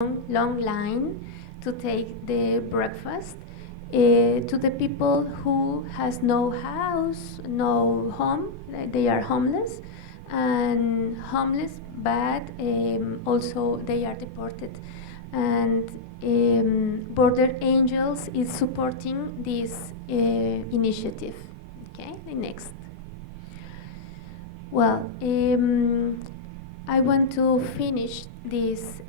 long line to take the breakfast to the people who has no house, no home. They are homeless, but also they are deported. And Border Angels is supporting this initiative. Okay, the next. Well, I want to finish this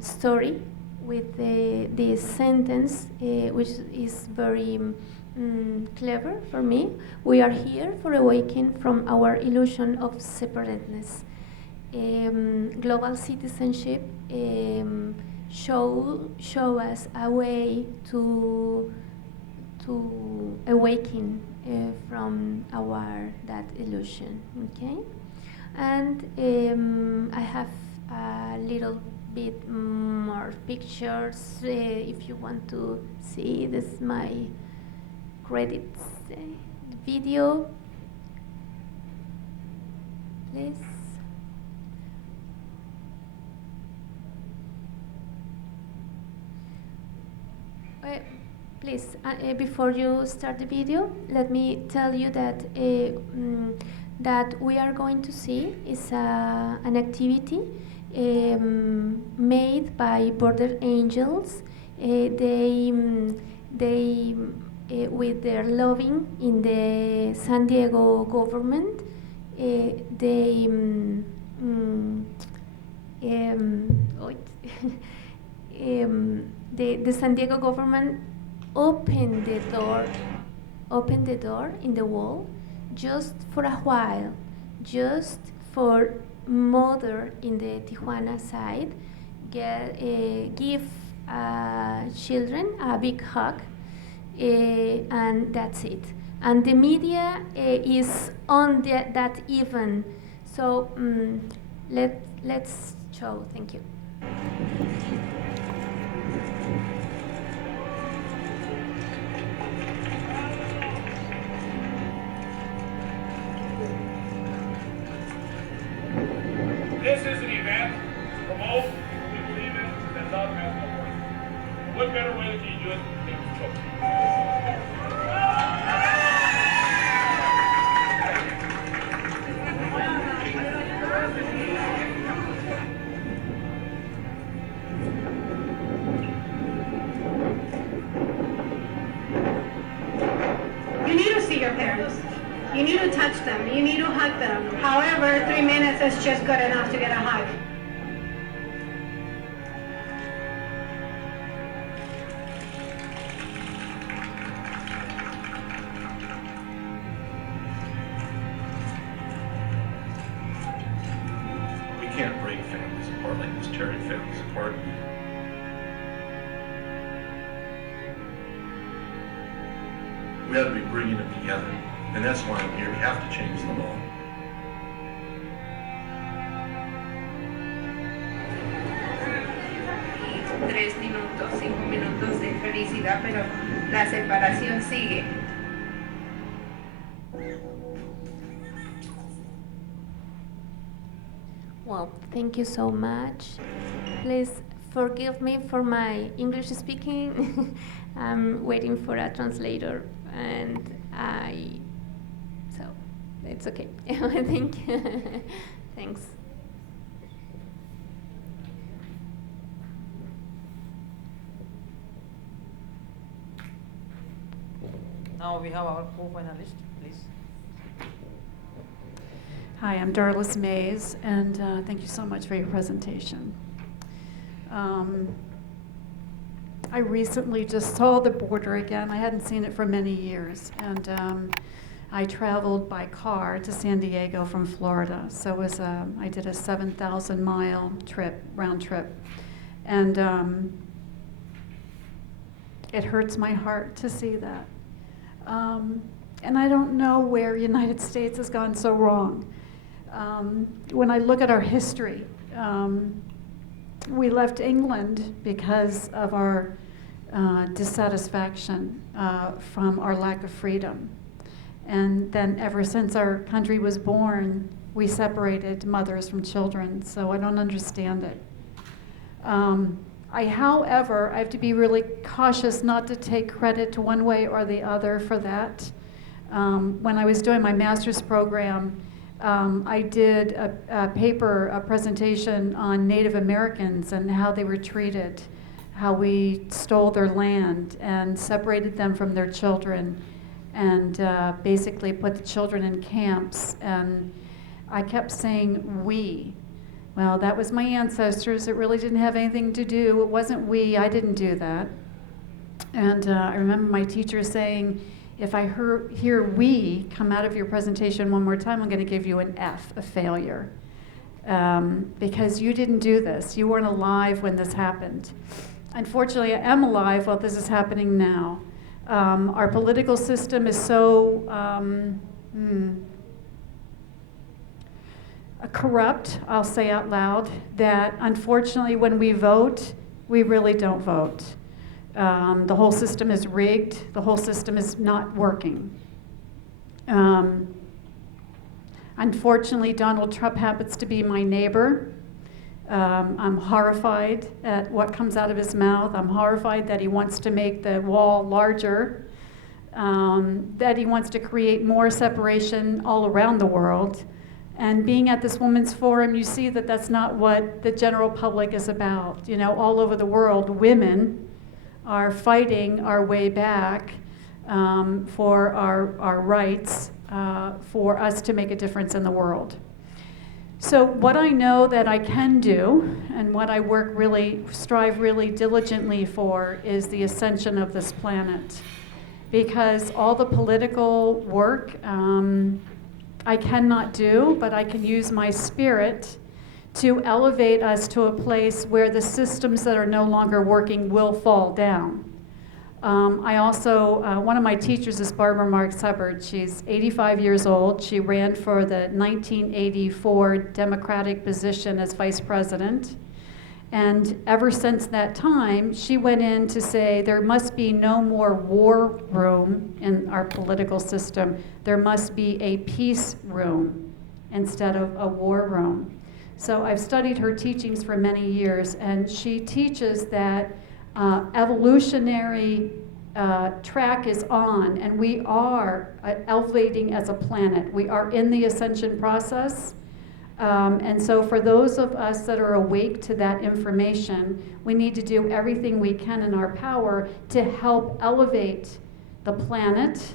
story with this sentence, which is very clever for me. We are here for awakening from our illusion of separateness. Global citizenship show us a way to awaken from that illusion. Okay, and I have a little bit more pictures if you want to see. This is my credits video, please. Please, before you start the video, let me tell you that that we are going to see is an activity made by Border Angels. They with their lobbying in the San Diego government, they the San Diego government opened the door in the wall just for a while, just for mother in the Tijuana side give children a big hug, and that's it. And the media is on that event. So let's show. Thank you. This is an event to promote what we believe in, that love has no price. What better way to do it than with children? You need to see your parents. You need to touch them. You need to hug them. However, 3 minutes is just good enough to get a hug. We can't break families apart like this, tearing families apart. We ought to be bringing them together. And that's why I'm here. We have to change the law. Tres minutos, 5 minutos de felicidad, pero la separación sigue. Well, thank you so much. Please forgive me for my English speaking. I'm waiting for a translator, and so it's okay. Thank you. Thanks. Now we have our co-finalist, please. Hi, I'm Darlis Mays, and thank you so much for your presentation. I recently just saw the border again. I hadn't seen it for many years, and I traveled by car to San Diego from Florida. So it was I did a 7,000-mile trip, round trip, and it hurts my heart to see that. And I don't know where United States has gone so wrong. When I look at our history, we left England because of our dissatisfaction from our lack of freedom. And then ever since our country was born, we separated mothers from children, so I don't understand it. However, I have to be really cautious not to take credit one way or the other for that. When I was doing my master's program, I did a presentation on Native Americans and how they were treated, how we stole their land and separated them from their children, and basically put the children in camps. And I kept saying we. Well, that was my ancestors. It really didn't have anything to do. It wasn't we. I didn't do that. And I remember my teacher saying, if I hear we come out of your presentation one more time, I'm going to give you an F, a failure. Because you didn't do this. You weren't alive when this happened. Unfortunately, I am alive while this is happening now. Our political system is so corrupt, I'll say out loud, that unfortunately when we vote, we really don't vote. The whole system is rigged. The whole system is not working. Unfortunately, Donald Trump happens to be my neighbor. I'm horrified at what comes out of his mouth. I'm horrified that he wants to make the wall larger, that he wants to create more separation all around the world. And being at this women's forum, you see that that's not what the general public is about. You know, all over the world, women are fighting our way back for our rights, for us to make a difference in the world. So what I know that I can do, and what I strive really diligently for, is the ascension of this planet. Because all the political work I cannot do, but I can use my spirit to elevate us to a place where the systems that are no longer working will fall down. I also, one of my teachers is Barbara Marks Hubbard. She's 85 years old. She ran for the 1984 Democratic position as vice president. And ever since that time, she went in to say there must be no more war room in our political system. There must be a peace room instead of a war room. So I've studied her teachings for many years, and she teaches that evolutionary track is on, and we are elevating as a planet. We are in the ascension process. And so for those of us that are awake to that information, we need to do everything we can in our power to help elevate the planet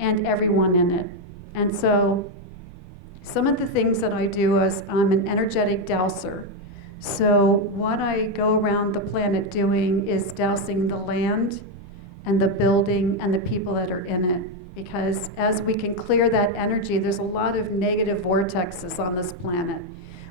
and everyone in it. And so some of the things that I do is I'm an energetic dowser. So what I go around the planet doing is dousing the land and the building and the people that are in it. Because as we can clear that energy, there's a lot of negative vortexes on this planet.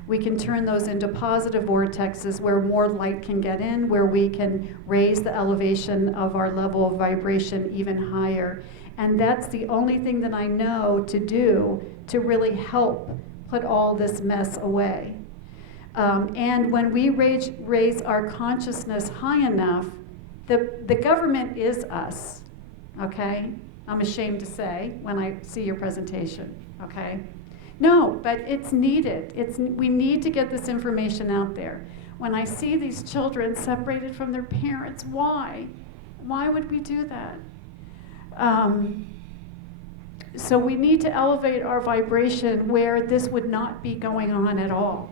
We can turn those into positive vortexes where more light can get in, where we can raise the elevation of our level of vibration even higher. And that's the only thing that I know to do to really help put all this mess away. And when we raise our consciousness high enough, the government is us, okay? I'm ashamed to say when I see your presentation, okay? No, but it's needed. We need to get this information out there. When I see these children separated from their parents, why? Why would we do that? So we need to elevate our vibration where this would not be going on at all.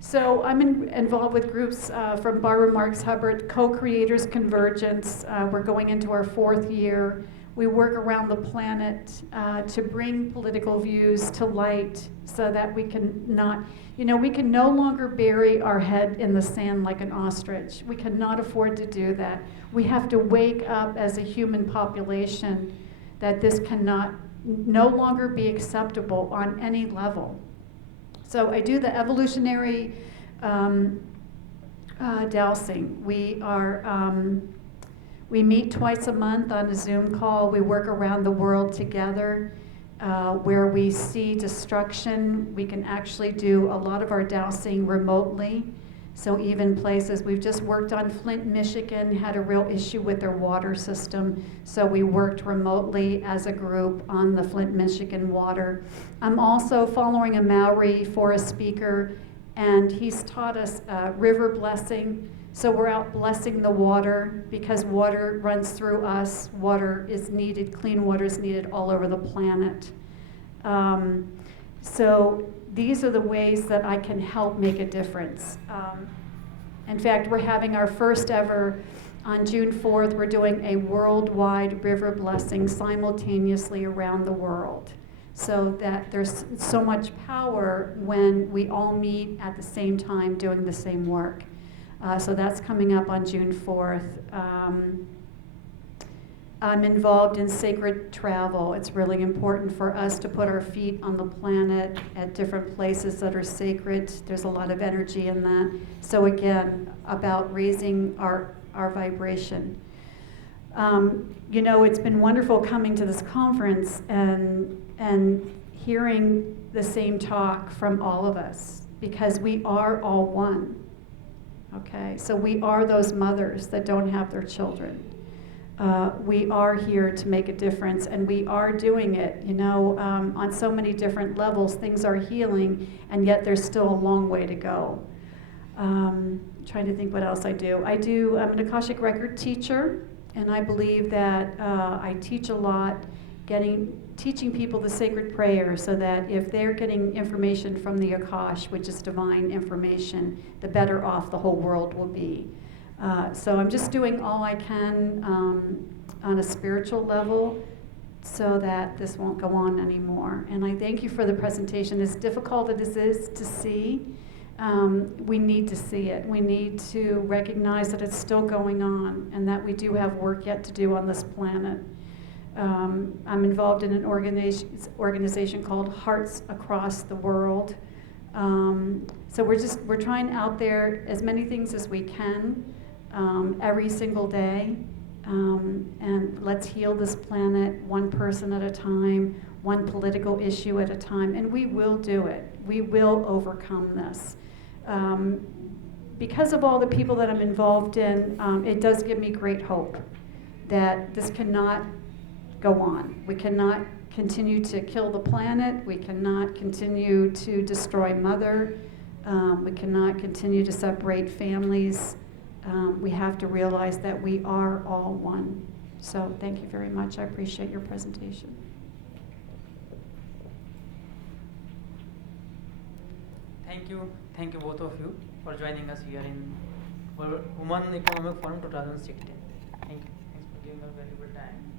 So I'm involved with groups from Barbara Marks Hubbard, Co-Creators Convergence. We're going into our 4th year. We work around the planet to bring political views to light so that we can not, we can no longer bury our head in the sand like an ostrich. We cannot afford to do that. We have to wake up as a human population that this cannot no longer be acceptable on any level. So I do the evolutionary dowsing. We meet twice a month on a Zoom call. We work around the world together. Where we see destruction, we can actually do a lot of our dowsing remotely. So even places, we've just worked on Flint, Michigan, had a real issue with their water system. So we worked remotely as a group on the Flint, Michigan water. I'm also following a Maori forest speaker, and he's taught us river blessing. So we're out blessing the water because water runs through us. Water is needed, clean water is needed all over the planet. So these are the ways that I can help make a difference. In fact, we're having our first ever, on June 4th, we're doing a worldwide river blessing simultaneously around the world. So that there's so much power when we all meet at the same time doing the same work. So that's coming up on June 4th. I'm involved in sacred travel. It's really important for us to put our feet on the planet at different places that are sacred. There's a lot of energy in that. So again, about raising our vibration. You know, it's been wonderful coming to this conference and hearing the same talk from all of us, because we are all one. Okay, so we are those mothers that don't have their children. We are here to make a difference, and we are doing it, you know, on so many different levels. Things are healing, and yet there's still a long way to go. Trying to think what else I do. I'm an Akashic Record teacher, and I believe that I teach a lot, teaching people the sacred prayer so that if they're getting information from the Akash, which is divine information, the better off the whole world will be. So I'm just doing all I can on a spiritual level so that this won't go on anymore. And I thank you for the presentation. As difficult as it is to see, we need to see it. We need to recognize that it's still going on and that we do have work yet to do on this planet. I'm involved in an organization called Hearts Across the World. So we're trying out there as many things as we can every single day. And let's heal this planet one person at a time, one political issue at a time, and we will do it. We will overcome this. Because of all the people that I'm involved in, it does give me great hope that this cannot go on. We cannot continue to kill the planet. We cannot continue to destroy Mother. We cannot continue to separate families. We have to realize that we are all one. So thank you very much. I appreciate your presentation. Thank you both of you for joining us here in Women Economic Forum 2016. Thank you. Thanks for giving us valuable time.